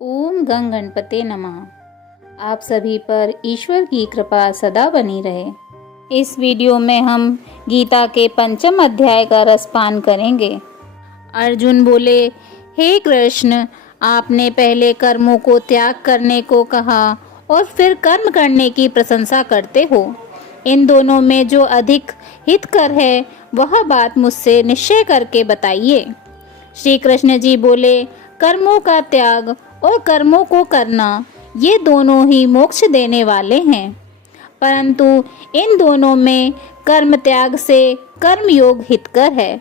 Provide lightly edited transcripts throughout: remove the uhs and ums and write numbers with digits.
ओम गंग गणपते नमः। आप सभी पर ईश्वर की कृपा सदा बनी रहे। इस वीडियो में हम गीता के 5वें अध्याय का रसपान करेंगे। अर्जुन बोले, हे कृष्ण, आपने पहले कर्मों को त्याग करने को कहा और फिर कर्म करने की प्रशंसा करते हो। इन दोनों में जो अधिक हितकर है वह बात मुझसे निश्चय करके बताइए। श्री कृष्ण जी बोले, कर्मों का त्याग और कर्मों को करना ये दोनों ही मोक्ष देने वाले हैं, परंतु इन दोनों में कर्म त्याग से कर्म योग हितकर है।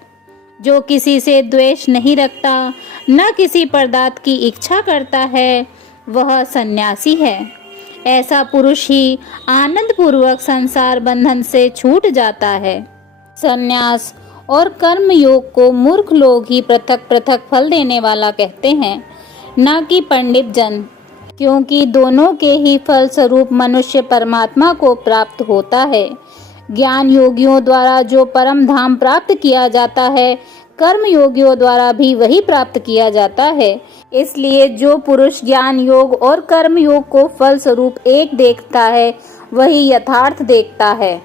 जो किसी से द्वेष नहीं रखता, न किसी पदार्थ की इच्छा करता है, वह सन्यासी है। ऐसा पुरुष ही आनंद पूर्वक संसार बंधन से छूट जाता है। सन्यास और कर्म योग को मूर्ख लोग ही पृथक पृथक फल देने वाला कहते हैं, न कि पंडित जन, क्योंकि दोनों के ही फल स्वरूप मनुष्य परमात्मा को प्राप्त होता है। ज्ञान योगियों द्वारा जो परम धाम प्राप्त किया जाता है, कर्म योगियों द्वारा भी वही प्राप्त किया जाता है। इसलिए जो पुरुष ज्ञान योग और कर्म योग को फल स्वरूप एक देखता है, वही यथार्थ देखता है।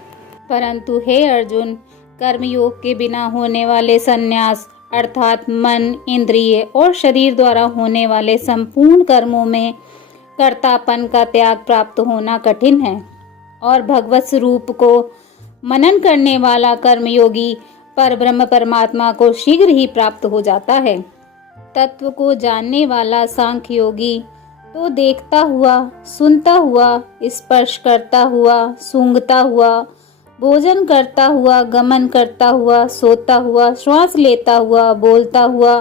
परंतु हे अर्जुन, कर्म योग के बिना होने वाले संन्यास अर्थात मन, इंद्रिय और शरीर द्वारा होने वाले संपूर्ण कर्मों में कर्तापन का त्याग प्राप्त होना कठिन है, और भगवत स्वरूप को मनन करने वाला कर्मयोगी परब्रह्म परमात्मा को शीघ्र ही प्राप्त हो जाता है। तत्व को जानने वाला सांख्य योगी तो देखता हुआ, सुनता हुआ, स्पर्श करता हुआ, सूंघता हुआ, भोजन करता हुआ, गमन करता हुआ, सोता हुआ, श्वास लेता हुआ, बोलता हुआ,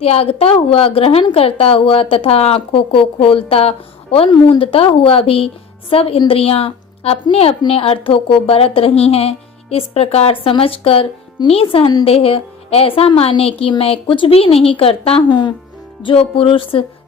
त्यागता हुआ, ग्रहण करता हुआ तथा आँखों को खोलता और मूंदता हुआ भी सब इंद्रियां अपने अपने अर्थों को बरत रही हैं। इस प्रकार समझकर निसंदेह ऐसा माने कि मैं कुछ भी नहीं करता हूँ। जो पुरुष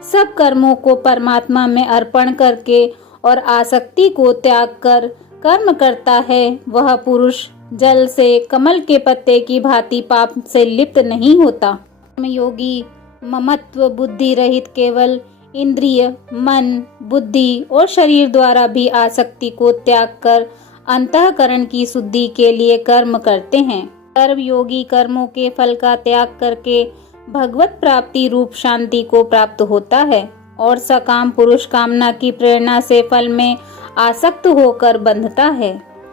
सब कर्मों को परमात्मा में अर्पण करके और आसक्ति को त्याग कर कर्म करता है, वह पुरुष जल से कमल के पत्ते की भांति पाप से लिप्त नहीं होता। योगी ममत्व बुद्धि रहित केवल इंद्रिय, मन, बुद्धि और शरीर द्वारा भी आसक्ति को त्याग कर अंतःकरण की शुद्धि के लिए कर्म करते हैं। कर्म योगी कर्मों के फल का त्याग करके भगवत प्राप्ति रूप शांति को प्राप्त होता है, और सकाम पुरुष कामना की प्रेरणा से फल में आसक्त होकर बंधता है।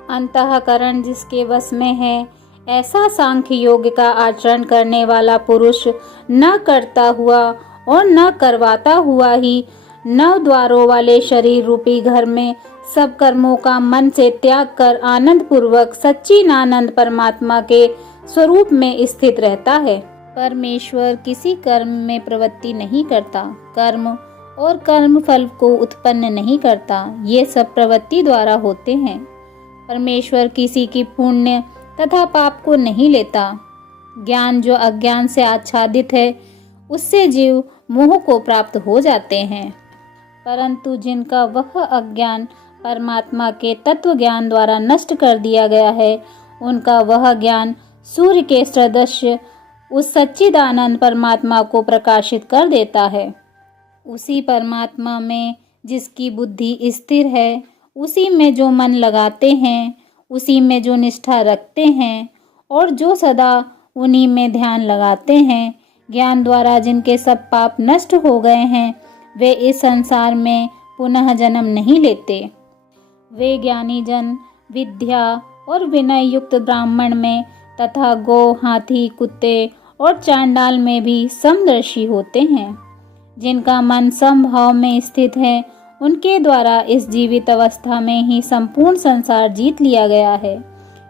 अंतःकरण जिसके वश में है, ऐसा सांख्य योग का आचरण करने वाला पुरुष न करता हुआ और न करवाता हुआ ही 9 द्वारों वाले शरीर रूपी घर में सब कर्मों का मन से त्याग कर आनंद पूर्वक सच्चिदानंद परमात्मा के स्वरूप में स्थित रहता है। परमेश्वर किसी कर्म में प्रवृत्ति नहीं करता, कर्म और कर्म फल को उत्पन्न नहीं करता, ये सब प्रवृत्ति द्वारा होते हैं। परमेश्वर किसी की पुण्य तथा पाप को नहीं लेता। ज्ञान जो अज्ञान से आच्छादित है, उससे जीव मोह को प्राप्त हो जाते हैं, परंतु जिनका वह अज्ञान परमात्मा के तत्व ज्ञान द्वारा नष्ट कर दिया गया है, उनका वह ज्ञान सूर्य के सदृश उस सच्चिदानंद परमात्मा को प्रकाशित कर देता है। उसी परमात्मा में जिसकी बुद्धि स्थिर है, उसी में जो मन लगाते हैं, उसी में जो निष्ठा रखते हैं और जो सदा उन्हीं में ध्यान लगाते हैं, ज्ञान द्वारा जिनके सब पाप नष्ट हो गए हैं, वे इस संसार में पुनः जन्म नहीं लेते। वे ज्ञानी जन विद्या और विनय युक्त ब्राह्मण में तथा गौ, हाथी, कुत्ते और चांडाल में भी समदर्शी होते हैं। जिनका मन समभाव में स्थित है, उनके द्वारा इस जीवित अवस्था में ही संपूर्ण संसार जीत लिया गया है,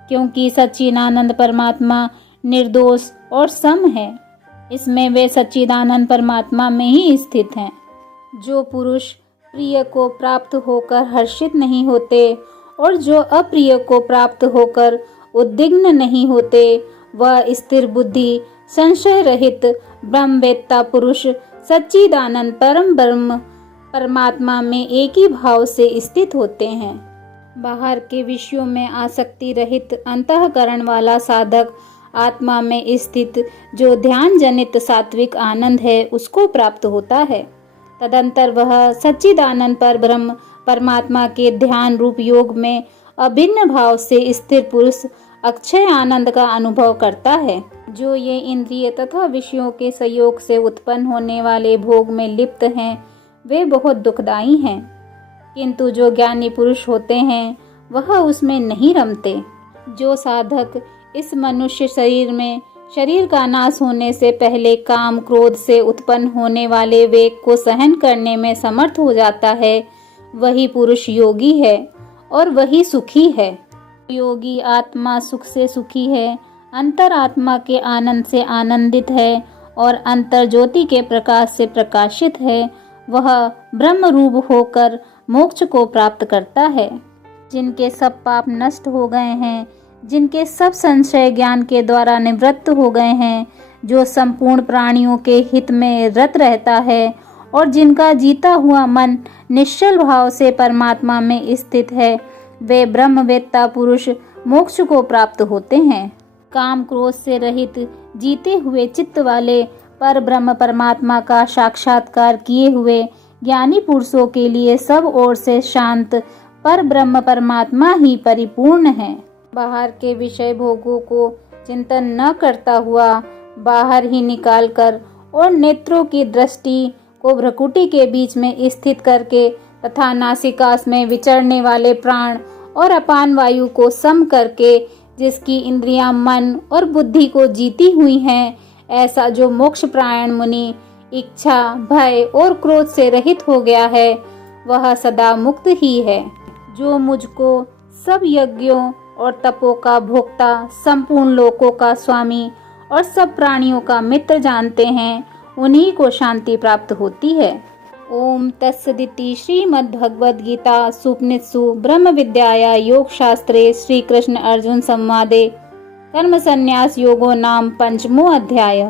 क्योंकि सच्चिदानंद परमात्मा निर्दोष और सम है। इसमें वे सच्चिदानंद परमात्मा में ही स्थित हैं। जो पुरुष प्रिय को प्राप्त होकर हर्षित नहीं होते और जो अप्रिय को प्राप्त होकर उद्विग्न नहीं होते, वह स्थिर बुद्धि संशय रहित ब्रह्मवेत्ता पुरुष सच्चिदानंद परम ब्रह्म परमात्मा में एक ही भाव से स्थित होते हैं। बाहर के विषयों में आसक्ति रहित अंतःकरण वाला साधक आत्मा में स्थित जो ध्यान जनित सात्विक आनंद है, उसको प्राप्त होता है। तदंतर वह सच्चिदानंद पर ब्रह्म परमात्मा के ध्यान रूप योग में अभिन्न भाव से स्थिर पुरुष अक्षय आनंद का अनुभव करता है। जो ये इंद्रिय तथा विषयों के संयोग से उत्पन्न होने वाले भोग में लिप्त हैं, वे बहुत दुखदायी हैं, किंतु जो ज्ञानी पुरुष होते हैं वह उसमें नहीं रमते। जो साधक इस मनुष्य शरीर में शरीर का नाश होने से पहले काम क्रोध से उत्पन्न होने वाले वेग को सहन करने में समर्थ हो जाता है, वही पुरुष योगी है और वही सुखी है। योगी आत्मा सुख से सुखी है, अंतर आत्मा के आनंद से आनंदित है और अंतर ज्योति के प्रकाश से प्रकाशित है। वह ब्रह्म रूप होकर मोक्ष को प्राप्त करता है। जिनके सब पाप नष्ट हो गए हैं, जिनके सब संशय ज्ञान के द्वारा निवृत्त हो गए हैं, जो संपूर्ण प्राणियों के हित में रत रहता है और जिनका जीता हुआ मन निश्चल भाव से परमात्मा में स्थित है, वे ब्रह्मवेत्ता पुरुष मोक्ष को प्राप्त होते हैं। काम क्रोध से रहित जीते हुए चित्त वाले पर ब्रह्म परमात्मा का साक्षात्कार किए हुए ज्ञानी पुरुषों के लिए सब ओर से शांत पर ब्रह्म परमात्मा ही परिपूर्ण है। बाहर के विषय भोगों को चिंतन न करता हुआ बाहर ही निकालकर और नेत्रों की दृष्टि को भ्रकुटी के बीच में स्थित करके तथा नासिकास में विचरने वाले प्राण और अपान वायु को सम करके जिसकी इंद्रियां मन और बुद्धि को जीती हुई हैं, ऐसा जो मोक्ष प्रायण मुनि इच्छा भय और क्रोध से रहित हो गया है, वह सदा मुक्त ही है। जो मुझको सब यज्ञों और तपों का भोक्ता, संपूर्ण लोकों का स्वामी और सब प्राणियों का मित्र जानते हैं, उन्हीं को शांति प्राप्त होती है। ओम तत्सदिति श्रीमद्भगवद गीता सुपनिषत्सु ब्रह्म विद्याया योग शास्त्रे श्री कृष्ण अर्जुन संवादे कर्म संन्यास योगो नाम पंचमो अध्याय।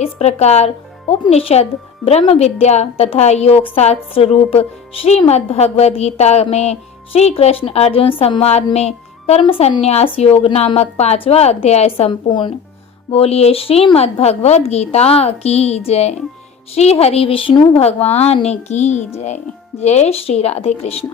इस प्रकार उपनिषद ब्रह्म विद्या तथा योग शास्त्र रूप श्रीमद्भगवद गीता में श्री कृष्ण अर्जुन संवाद में कर्म संन्यास योग नामक 5वां अध्याय संपूर्ण। बोलिए श्रीमद्भगवद गीता की जय। श्री हरि विष्णु भगवान की जय। जय श्री राधे कृष्ण।